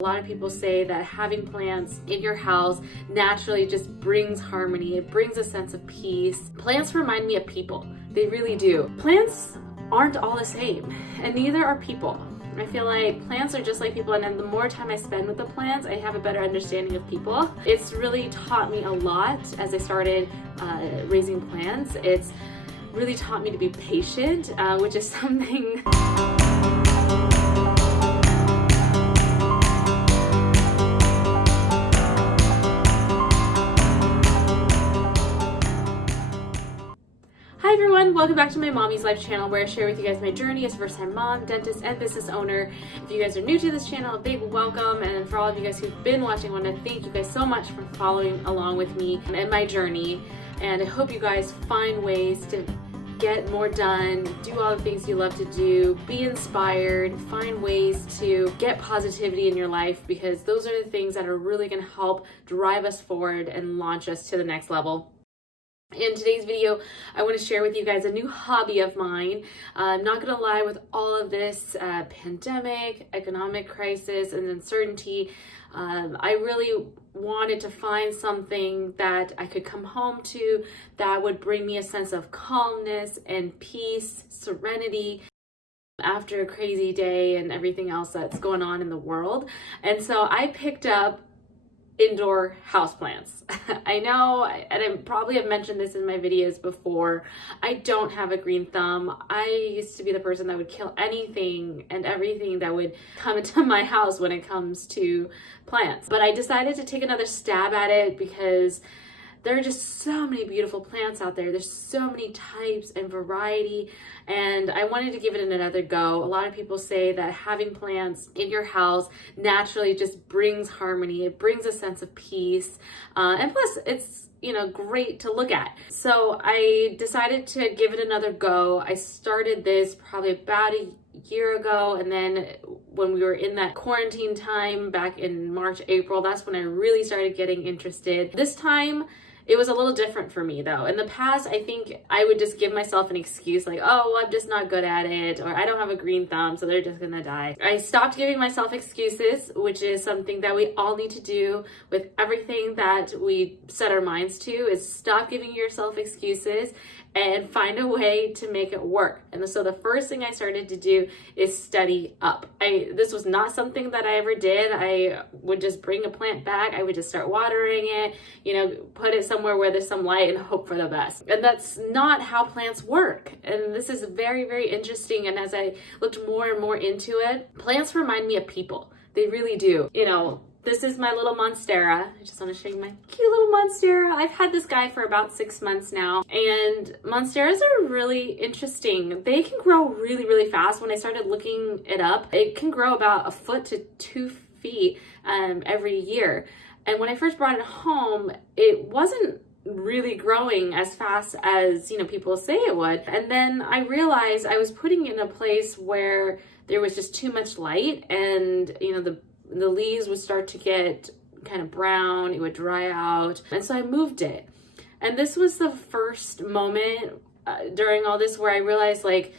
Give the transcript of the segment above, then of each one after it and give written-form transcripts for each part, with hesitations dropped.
A lot of people say that having plants in your house naturally just brings harmony. It brings a sense of peace. Plants remind me of people. They really do. Plants aren't all the same, and neither are people. I feel like plants are just like people, and then the more time I spend with the plants, I have a better understanding of people. It's really taught me a lot as I started raising plants. It's really taught me to be patient, which is something Hi everyone, welcome back to my Mommy's Life channel where I share with you guys my journey as a first-time mom, dentist, and business owner. If you guys are new to this channel, a big welcome, and for all of you guys who've been watching, I want to thank you guys so much for following along with me and my journey, and I hope you guys find ways to get more done, do all the things you love to do, be inspired, find ways to get positivity in your life, because those are the things that are really going to help drive us forward and launch us to the next level. In today's video, I want to share with you guys a new hobby of mine. I'm not going to lie, with all of this pandemic, economic crisis, and uncertainty, I really wanted to find something that I could come home to that would bring me a sense of calmness and peace, serenity, after a crazy day and everything else that's going on in the world. And so I picked up indoor houseplants. I know, and I probably have mentioned this in my videos before, I don't have a green thumb. I used to be the person that would kill anything and everything that would come into my house when it comes to plants. But I decided to take another stab at it because there are just so many beautiful plants out there. There's so many types and variety, and I wanted to give it another go. A lot of people say that having plants in your house naturally just brings harmony. It brings a sense of peace, and plus it's great to look at. So I decided to give it another go. I started this probably about a year ago, and then when we were in that quarantine time back in March, April, that's when I really started getting interested. This time it was a little different for me though. In the past, I think I would just give myself an excuse like, oh, well, I'm just not good at it, or I don't have a green thumb, so they're just gonna die. I stopped giving myself excuses, which is something that we all need to do with everything that we set our minds to, is stop giving yourself excuses and find a way to make it work. And so the first thing I started to do is study up. This was not something that I ever did. I would just bring a plant back. I would just start watering it, put it somewhere where there's some light and hope for the best. And that's not how plants work. And this is very, very interesting. And as I looked more and more into it, plants remind me of people. They really do. This is my little monstera. I just want to show you my cute little monstera. I've had this guy for about 6 months now, and monsteras are really interesting. They can grow really, really fast. When I started looking it up, it can grow about 1 foot to 2 feet every year. And when I first brought it home, it wasn't really growing as fast as people say it would. And then I realized I was putting it in a place where there was just too much light, and the leaves would start to get kind of brown, it would dry out. And so I moved it. And this was the first moment during all this where I realized, like,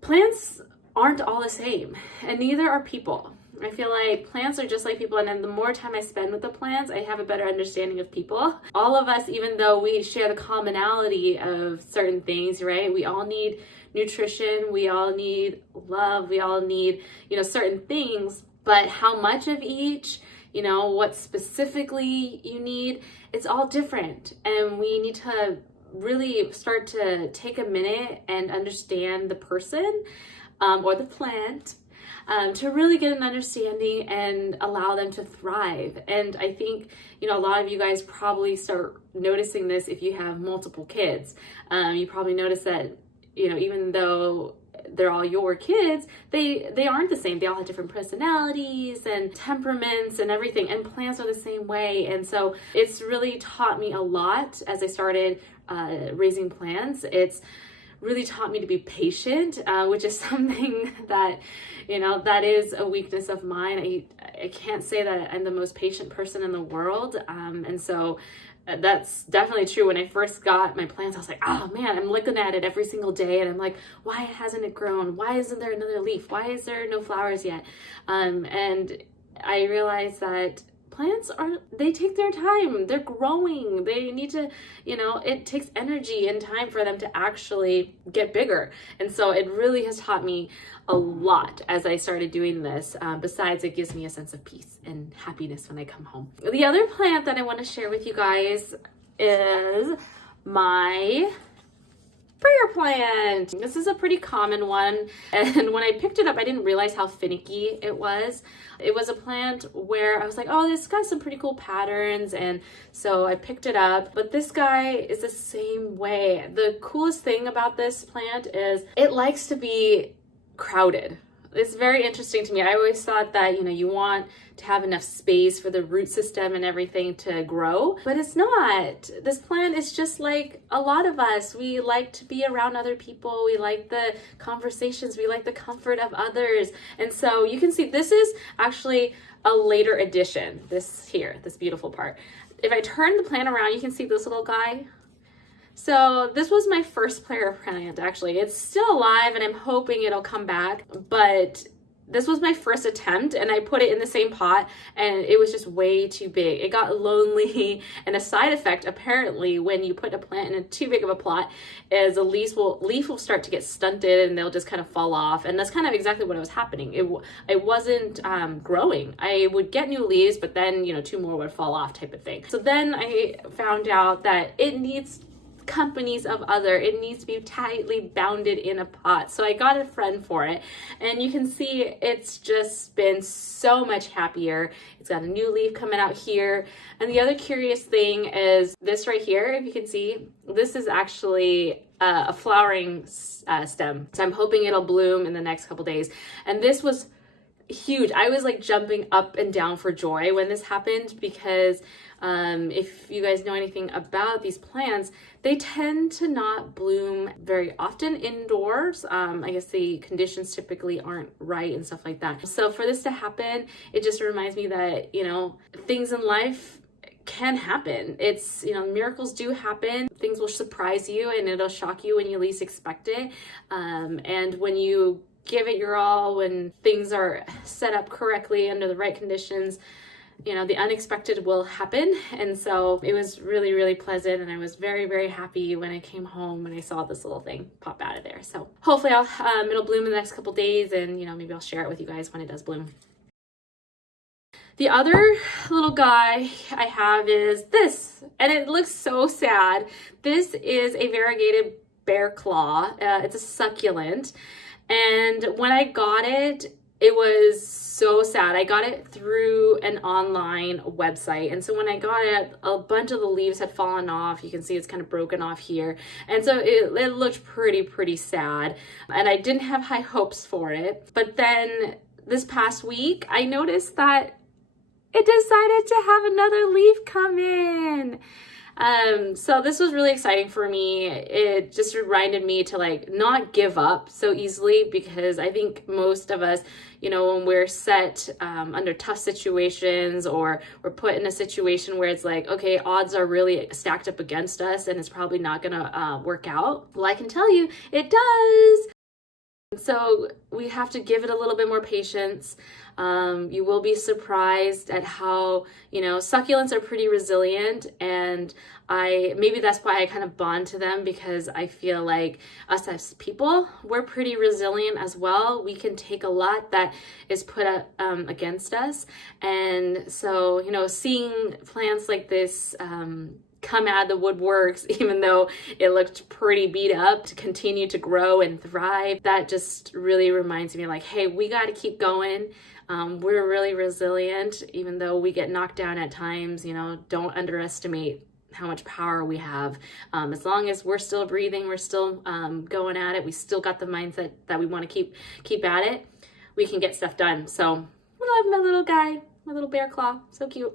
plants aren't all the same, and neither are people. I feel like plants are just like people, and then the more time I spend with the plants, I have a better understanding of people. All of us, even though we share the commonality of certain things, right? We all need nutrition, we all need love, we all need, certain things. But how much of each, what specifically you need, it's all different. And we need to really start to take a minute and understand the person or the plant to really get an understanding and allow them to thrive. And I think, a lot of you guys probably start noticing this if you have multiple kids. You probably notice that, even though they're all your kids, they aren't the same. They all have different personalities and temperaments and everything, and plants are the same way. And so it's really taught me a lot as I started raising plants. It's really taught me to be patient, which is something that, that is a weakness of mine. I can't say that I'm the most patient person in the world. And so that's definitely true. When I first got my plants, I was like, oh man, I'm looking at it every single day and I'm like, why hasn't it grown? Why isn't there another leaf? Why is there no flowers yet? And I realized that plants they take their time. They're growing. They need to, it takes energy and time for them to actually get bigger. And so it really has taught me a lot as I started doing this. Besides, it gives me a sense of peace and happiness when I come home. The other plant that I want to share with you guys is my prayer plant. This is a pretty common one, and when I picked it up I didn't realize how finicky it was. It was a plant where I was like, oh, this got some pretty cool patterns, and so I picked it up. But this guy is the same way. The coolest thing about this plant is it likes to be crowded. It's very interesting to me. I always thought that, you want to have enough space for the root system and everything to grow, but it's not. This plant is just like a lot of us. We like to be around other people. We like the conversations. We like the comfort of others. And so you can see this is actually a later addition, this beautiful part. If I turn the plant around, you can see this little guy. So this was my first prayer plant, actually. It's still alive and I'm hoping it'll come back, but this was my first attempt and I put it in the same pot and it was just way too big. It got lonely, and a side effect apparently when you put a plant in too big of a plot is the leaf will start to get stunted and they'll just kind of fall off, and that's kind of exactly what was happening. It wasn't growing. I would get new leaves, but then 2 more would fall off, type of thing. So then I found out that it needs companies of other. It needs to be tightly bounded in a pot. So I got a friend for it, and you can see it's just been so much happier. It's got a new leaf coming out here. And the other curious thing is this right here, if you can see, this is actually a flowering stem. So I'm hoping it'll bloom in the next couple days. And this was huge. I was like jumping up and down for joy when this happened, because if you guys know anything about these plants, they tend to not bloom very often indoors. I guess the conditions typically aren't right and stuff like that. So for this to happen, it just reminds me that, things in life can happen. It's, miracles do happen. Things will surprise you and it'll shock you when you least expect it. And when you give it your all, when things are set up correctly under the right conditions, the unexpected will happen. And so it was really, really pleasant. And I was very, very happy when I came home and I saw this little thing pop out of there. So hopefully it'll bloom in the next couple days, and, maybe I'll share it with you guys when it does bloom. The other little guy I have is this, and it looks so sad. This is a variegated bear claw. It's a succulent. And when I got it, it was so sad. I got it through an online website. And so when I got it, a bunch of the leaves had fallen off. You can see it's kind of broken off here. And so it looked pretty sad. And I didn't have high hopes for it. But then this past week, I noticed that it decided to have another leaf come in. So this was really exciting for me. It just reminded me to not give up so easily, because I think most of us, when we're set under tough situations, or we're put in a situation where it's like, okay, odds are really stacked up against us and it's probably not gonna work out. Well, I can tell you it does. So we have to give it a little bit more patience. You will be surprised at how, succulents are pretty resilient, and maybe that's why I kind of bond to them, because I feel like us as people, we're pretty resilient as well. We can take a lot that is put against us. And so, seeing plants like this come out of the woodworks, even though it looked pretty beat up, to continue to grow and thrive, that just really reminds me hey, we got to keep going. We're really resilient, even though we get knocked down at times. Don't underestimate how much power we have. As long as we're still breathing, we're still going at it, we still got the mindset that we want to keep at it, we can get stuff done. So I love my little guy, my little bear claw, so cute.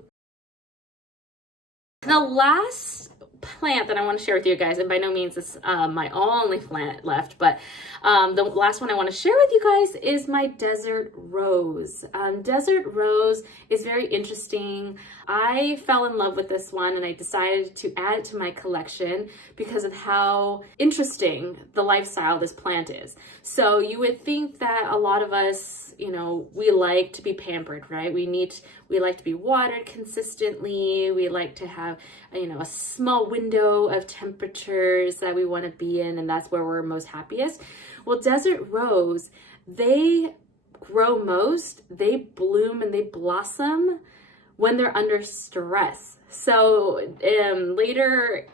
The last plant that I want to share with you guys, and by no means is my only plant left, but the last one I want to share with you guys is my desert rose. Desert rose is very interesting. I fell in love with this one and I decided to add it to my collection because of how interesting the lifestyle this plant is. So you would think that a lot of us, you know, we like to be pampered, right? We like to be watered consistently. We like to have, you know, a small window of temperatures that we want to be in, and that's where we're most happiest. Well, desert rose, they grow most, they bloom and they blossom when they're under stress. So later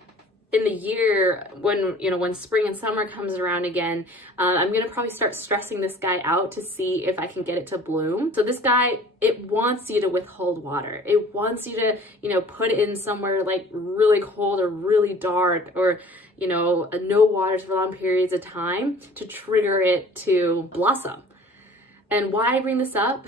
in the year, when spring and summer comes around again, I'm gonna probably start stressing this guy out to see if I can get it to bloom. So this guy, it wants you to withhold water. It wants you to, you know, put it in somewhere like really cold or really dark, or, you know, no water for long periods of time to trigger it to blossom. And why I bring this up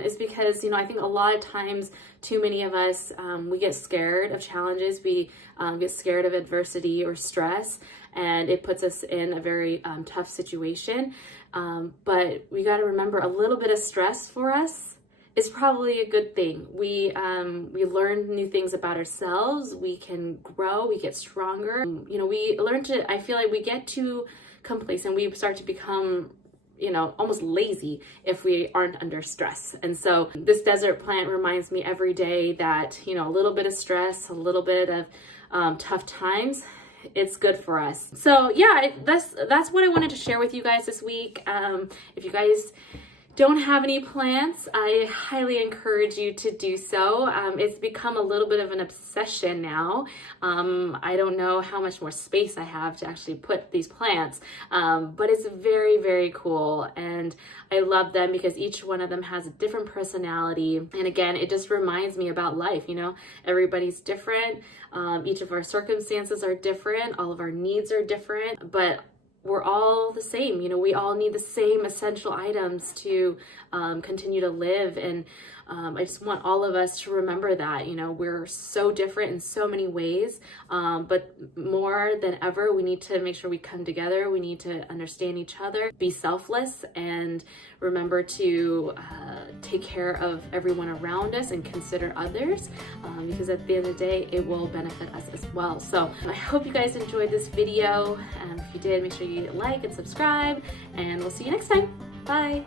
is because, you know, I think a lot of times too many of us, we get scared of challenges. We get scared of adversity or stress, and it puts us in a very tough situation. But we got to remember, a little bit of stress for us is probably a good thing. We learn new things about ourselves. We can grow. We get stronger. You know, we learn to, I feel like we get too complacent. We start to become, you know, almost lazy if we aren't under stress. And so this desert plant reminds me every day that, you know, a little bit of stress, a little bit of tough times, it's good for us. So yeah, that's what I wanted to share with you guys this week. If you guys don't have any plants, I highly encourage you to do so. It's become a little bit of an obsession now. I don't know how much more space I have to actually put these plants, but it's very, very cool. And I love them because each one of them has a different personality. And again, it just reminds me about life. You know, everybody's different. Each of our circumstances are different. All of our needs are different, but we're all the same. You know, we all need the same essential items to continue to live. And I just want all of us to remember that, you know, we're so different in so many ways, but more than ever, we need to make sure we come together. We need to understand each other, be selfless, and remember to take care of everyone around us and consider others, because at the end of the day, it will benefit us as well. So I hope you guys enjoyed this video. If you did, make sure you like and subscribe, and we'll see you next time. Bye.